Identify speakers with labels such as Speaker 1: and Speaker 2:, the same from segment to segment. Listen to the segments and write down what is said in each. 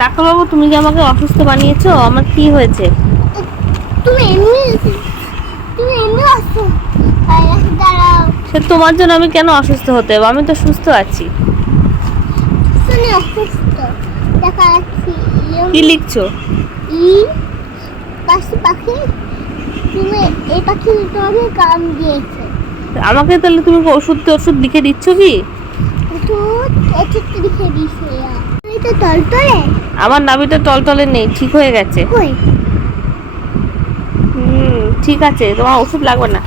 Speaker 1: ডাক্তারবাবু তুমি যে আমাকে অসুস্থ বানিয়েছো আমার কি হয়েছে?
Speaker 2: তুমি এমনি তুমি এমনি
Speaker 1: সে তোমার জন্য আমি কেন অসুস্থ হতে হবে? আমি তো সুস্থ আছি।
Speaker 2: দেখা যাচ্ছে
Speaker 1: কি লিখছো?
Speaker 2: ই পাশে পাখি। তুমি এই পাখি তোমাকে কাম দিয়েছে।
Speaker 1: আমাকে তাহলে তুমি ওষুধ ওষুধ লিখে দিচ্ছ কি?
Speaker 2: ওষুধ লিখে দিছে তো তলতলে?
Speaker 1: আমার নাভিটা টলটলে নেই ঠিক হয়ে গেছে। হুম ঠিক আছে তোমার ওষুধ লাগবে না।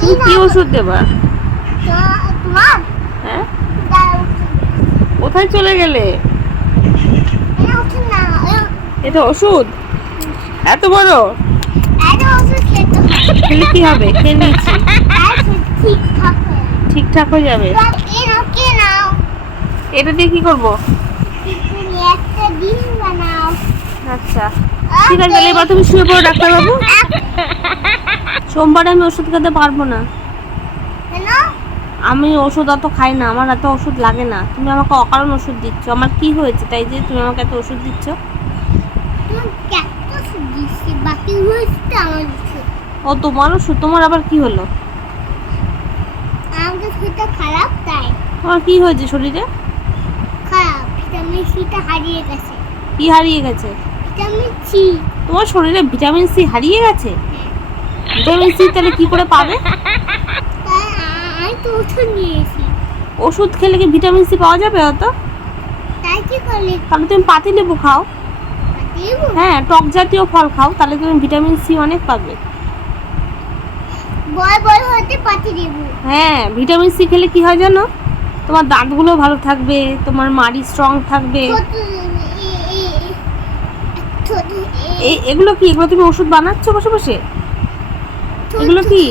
Speaker 1: তুমি কি ওষুধ দেবা? হ্যাঁ? কোথায় চলে গেলে?
Speaker 2: এটা ওষুধ?
Speaker 1: এত বড়? খেলে কি হবে? খেয়ে
Speaker 2: আর ঠিকঠাক হয়ে যাবে।
Speaker 1: ঠিকঠাক হয়ে যাবে এটা দিয়ে কি করব? আচ্ছা। ঠিক আছে এবার তুমি শুয়ে পড়ো ডাক্তারবাবু। সোমবারে আমি ওষুধ খেতে পারব না। আমি ওষুধ অত খাই না আমার এত ওষুধ লাগে না। তুমি আমাকে অকারণ ওষুধ দিচ্ছ। আমার কি হয়েছে তাই যে তুমি আমাকে এত ওষুধ দিচ্ছ?
Speaker 2: বাকি
Speaker 1: ও তোমার ওষুধ তোমার আবার কি হলো?
Speaker 2: আমাদের শরীরটা খারাপ তাই।
Speaker 1: তোমার কি হয়েছে শরীরে?
Speaker 2: খারাপ ভিটামিন সিটা হারিয়ে গেছে।
Speaker 1: কি হারিয়ে গেছে?
Speaker 2: ভিটামিন সি
Speaker 1: তোমার শরীরে ভিটামিন সি হারিয়ে গেছে? ভিটামিন সি তাহলে কি করে পাবে?
Speaker 2: আমি তো ওষুধ নিয়েছি।
Speaker 1: ওষুধ খেলে কি ভিটামিন সি পাওয়া যাবে অত?
Speaker 2: তাই কি করলে?
Speaker 1: তাহলে তুমি পাতি লেবু খাও। হ্যাঁ টক জাতীয় ফল খাও তাহলে তুমি ভিটামিন সি অনেক পাবে।
Speaker 2: বড় বড় হতে পাঠিয়ে দেবো।
Speaker 1: হ্যাঁ ভিটামিন সি খেলে কি হয় জানো? তোমার দাঁতগুলো ভালো থাকবে তোমার মাড়ি স্ট্রং থাকবে। এগুলো কি? এগুলো তুমি ওষুধ বানাচ্ছ বসে বসে? এগুলো কি?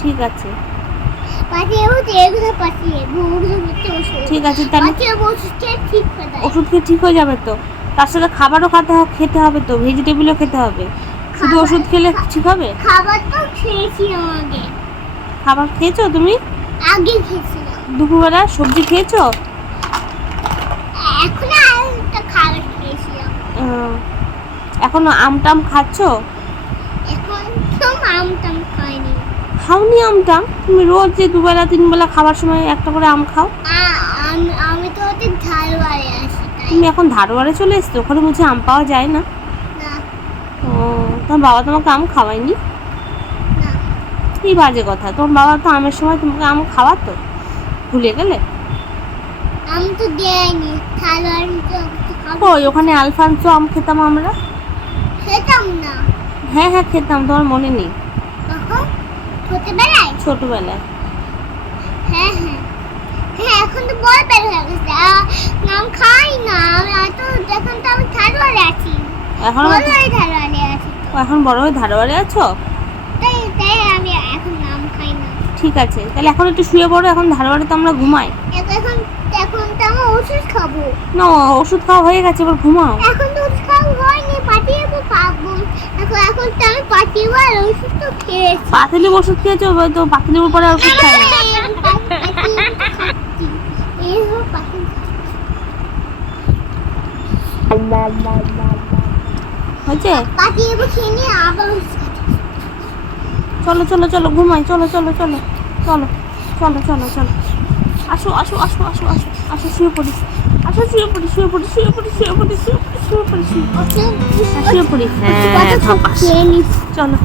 Speaker 1: ঠিক আছে।
Speaker 2: পাঠিয়ে দেবো তো এগুলো
Speaker 1: ঠিক আছে তাহলে
Speaker 2: ওষুধ খেয়ে ঠিক হয়ে যাবে
Speaker 1: তো? তার সাথে খাবারও খেতে খেতে হবে তো ভেজিটেবলও খেতে হবে। শুধু ওষুধ খেলে ঠিক হবে?
Speaker 2: খাবার তো খেয়েছি আগে।
Speaker 1: খাবার খেয়েছো তুমি?
Speaker 2: আগে খেয়েছিলাম।
Speaker 1: দুপুরবেলা সবজি খেয়েছো?
Speaker 2: এখন একটা খাবার খেয়েছিলাম।
Speaker 1: এখনও আম টাম খাচ্ছ?
Speaker 2: এখন তো আম টাম খাইনি।
Speaker 1: খাওনি আম টাম তুমি রোজ যে দুবেলা তিনবেলা খাবার সময় একটা করে আম খাও।
Speaker 2: আমি তো ওদের ঝালবাড়ি আসি
Speaker 1: তুমি এখন ধারোয়ারে চলে এসছো? ওখানে বুঝি আম পাওয়া যায় না? ও তোমার বাবা তোমাকে আম খাওয়ায়নি? কি বাজে কথা। তোমার বাবা তো আমের সময় তোমাকে আম খাওয়াতো? ভুলে গেলে?
Speaker 2: আমি তো দেয়নি।
Speaker 1: ওই ওখানে আলফানসো আম খেতাম আমরা?
Speaker 2: খেতাম না।
Speaker 1: হ্যাঁ হ্যাঁ খেতাম তোমার মনে নেই।
Speaker 2: ছোটবেলায়?
Speaker 1: ছোটবেলায়।
Speaker 2: হ্যাঁ হ্যাঁ। হ্যাঁ এখন তো বড় বের হয়ে গেছে। আম খাই না। তো এখন তো আমি আছি।
Speaker 1: এখন
Speaker 2: বড় হয়ে আছি
Speaker 1: এখন বড় হয়ে ধারোয়ারে আছো?
Speaker 2: তাই তাই আমি এখন আম খাই না।
Speaker 1: ঠিক আছে। তাহলে এখন একটু শুয়ে পড়ো এখন ধারোয়ারে তো আমরা ঘুমাই।
Speaker 2: এখন এখন এখন তো আমি ওষুধ খাব।
Speaker 1: না ওষুধ খাওয়া হয়ে গেছে এবার ঘুমাও।
Speaker 2: এখন তো ওষুধ খাওয়া হয়নি পাঠিয়ে দেবো খাব এখন এখন আর ওষুধ তো খেয়েছি।
Speaker 1: পাতিলেবু ওষুধ খেয়েছো? ওই তো পাতিলেবুর পরে আর ওষুধ খাই হয়েছে। চলো চলো চলো ঘুমাই। চলো চলো চলো। চলো চলো চলো চলো। আসো আসো আসো আসো আসো আসো শুয়ে পড়ি। আসো শুয়ে পড়ি শুয়ে পড়ি শুয়ে পড়ি শুয়ে পড়ি শুয়ে পড়ি শুয়ে পড়ি শুয়ে পড়ি।
Speaker 2: ওষুধ-
Speaker 1: শুয়ে পড়ি। হ্যাঁ।
Speaker 2: খেয়ে নিচ্ছি
Speaker 1: চলো।